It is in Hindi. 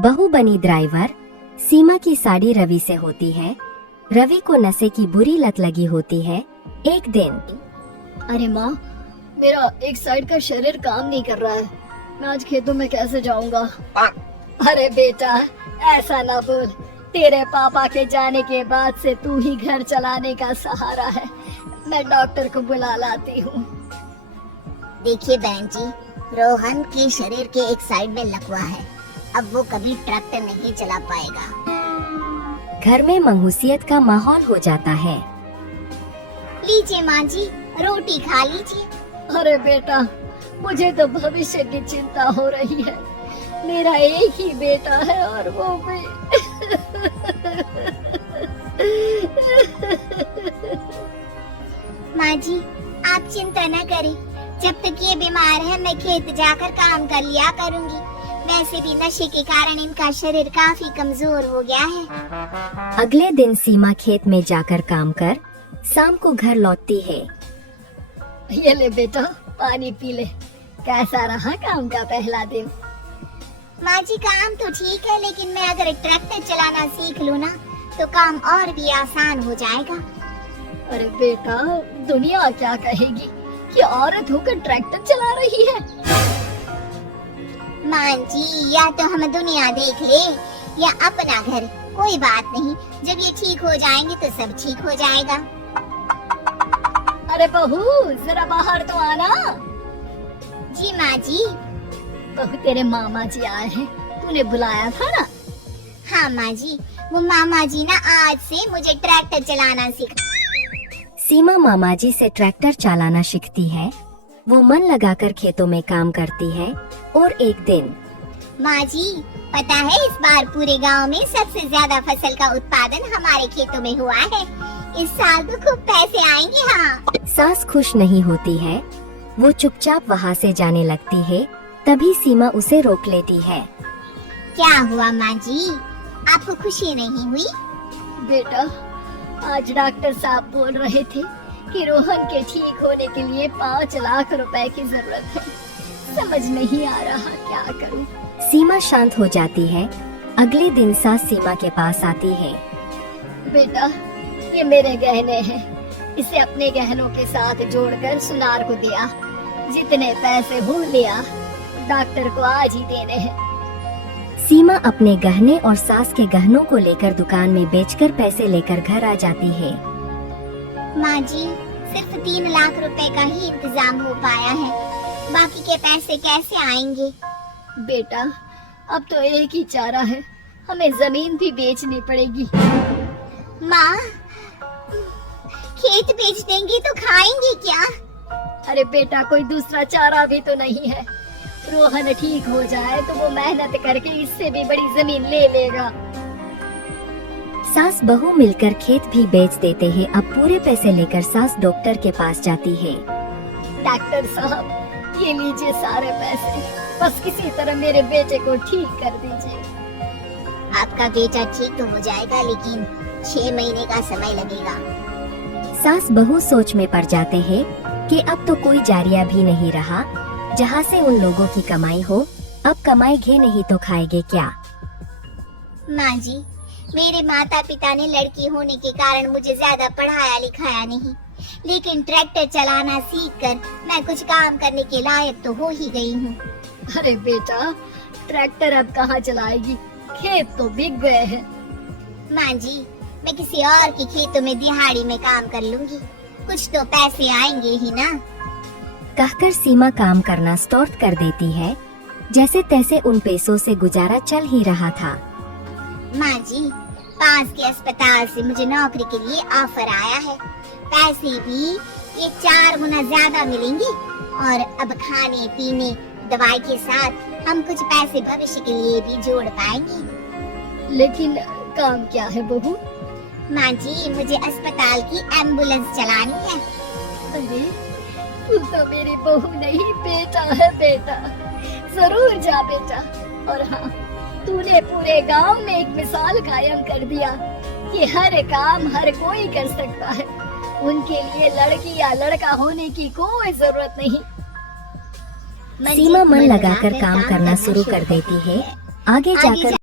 बहू बनी ड्राइवर। सीमा की साड़ी रवि से होती है। रवि को नशे की बुरी लत लगी होती है। एक दिन, अरे माँ, मेरा एक साइड का शरीर काम नहीं कर रहा है। मैं आज खेतों में कैसे जाऊंगा? अरे बेटा, ऐसा ना बोल। तेरे पापा के जाने के बाद से तू ही घर चलाने का सहारा है। मैं डॉक्टर को बुला लाती हूँ। देखिए बहन जी, रोहन के शरीर के एक साइड में लकवा है। अब वो कभी ट्रैक्टर नहीं चला पाएगा। घर में मंहूसियत का माहौल हो जाता है। लीजिए माँ जी, रोटी खा लीजिए। अरे बेटा, मुझे तो भविष्य की चिंता हो रही है। मेरा एक ही बेटा है और वो भी माँ जी, आप चिंता न करें। जब तक ये बीमार है मैं खेत जाकर काम कर लिया करूँगी। वैसे भी नशे के कारण इनका शरीर काफी कमजोर हो गया है। अगले दिन सीमा खेत में जाकर काम कर शाम को घर लौटती है। ये ले बेटा, पानी पी ले। कैसा रहा काम का पहला दिन? माँ जी, काम तो ठीक है, लेकिन मैं अगर ट्रैक्टर चलाना सीख लूँ ना तो काम और भी आसान हो जाएगा। अरे बेटा, दुनिया क्या कहेगी कि औरत होकर ट्रैक्टर चला रही है? माँ जी, या तो हम दुनिया देख ले या अपना घर, कोई बात नहीं। जब ये ठीक हो जाएंगे तो सब ठीक हो जाएगा। अरे बहू, जरा बाहर तो आना। जी माँ जी। बहू, तेरे मामा जी आए हैं, तूने बुलाया था ना? हाँ माँ जी, वो मामा जी ना आज से मुझे ट्रैक्टर चलाना सिखा। सीमा मामा जी से ट्रैक्टर चलाना सीखती है। वो मन लगाकर खेतों में काम करती है। और एक दिन, माँ जी, पता है इस बार पूरे गांव में सबसे ज्यादा फसल का उत्पादन हमारे खेतों में हुआ है। इस साल तो खूब पैसे आएंगे। हाँ। सास खुश नहीं होती है। वो चुपचाप वहाँ से जाने लगती है। तभी सीमा उसे रोक लेती है। क्या हुआ माँ जी, आपको खुशी नहीं हुई? बेटा, आज डॉक्टर साहब बोल रहे थे कि रोहन के ठीक होने के लिए 5 लाख रुपए की जरूरत है। समझ नहीं आ रहा क्या करूं। सीमा शांत हो जाती है। अगले दिन सास सीमा के पास आती है। बेटा, ये मेरे गहने हैं। इसे अपने गहनों के साथ जोड़कर सुनार को दिया। जितने पैसे हो लिया, डॉक्टर को आज ही देने हैं। सीमा अपने गहने और सास के गहनों को लेकर दुकान में बेचकर पैसे लेकर घर आ जाती है। माँ जी, सिर्फ 3 लाख रुपए का ही इंतजाम हो पाया है। बाकी के पैसे कैसे आएंगे? बेटा, अब तो एक ही चारा है, हमें जमीन भी बेचनी पड़ेगी। माँ, खेत बेच देंगे तो खाएंगे क्या? अरे बेटा, कोई दूसरा चारा भी तो नहीं है। रोहन ठीक हो जाए तो वो मेहनत करके इससे भी बड़ी जमीन ले लेगा। सास बहू मिलकर खेत भी बेच देते हैं। अब पूरे पैसे लेकर सास डॉक्टर के पास जाती है। डॉक्टर साहब, ये लीजिए सारे पैसे, बस किसी तरह मेरे बेटे को ठीक कर दीजिए। आपका बेटा ठीक तो हो जाएगा, लेकिन 6 महीने का समय लगेगा। सास बहू सोच में पड़ जाते हैं कि अब तो कोई जारिया भी नहीं रहा जहाँ से उन लोगों की कमाई हो। अब कमाएंगे नहीं तो खाएंगे क्या? माँ जी, मेरे माता पिता ने लड़की होने के कारण मुझे ज्यादा पढ़ाया लिखाया नहीं, लेकिन ट्रैक्टर चलाना सीखकर मैं कुछ काम करने के लायक तो हो ही गई हूँ। अरे बेटा, ट्रैक्टर अब कहाँ चलाएगी? खेत तो बिक गए हैं। माँ जी, मैं किसी और के खेतों में दिहाड़ी में काम कर लूंगी, कुछ तो पैसे आएंगे ही ना। कहकर सीमा काम करना स्टार्ट कर देती है। जैसे तैसे उन पैसों से गुजारा चल ही रहा था। माँ जी, पास के अस्पताल से मुझे नौकरी के लिए ऑफर आया है। पैसे भी ये 4 गुना ज्यादा मिलेंगे और अब खाने पीने दवाई के साथ हम कुछ पैसे भविष्य के लिए भी जोड़ पाएंगे। लेकिन काम क्या है बहू? माँ जी, मुझे अस्पताल की एम्बुलेंस चलानी है। अरे, तू तो मेरी बहू नहीं, बेटा है बेटा। जरूर जा बेटा। और हाँ, तूने पूरे गांव में एक मिसाल कायम कर दिया कि हर काम हर कोई कर सकता है। उनके लिए लड़की या लड़का होने की कोई जरूरत नहीं। सीमा मन लगाकर काम करना शुरू कर देती है। आगे जाकर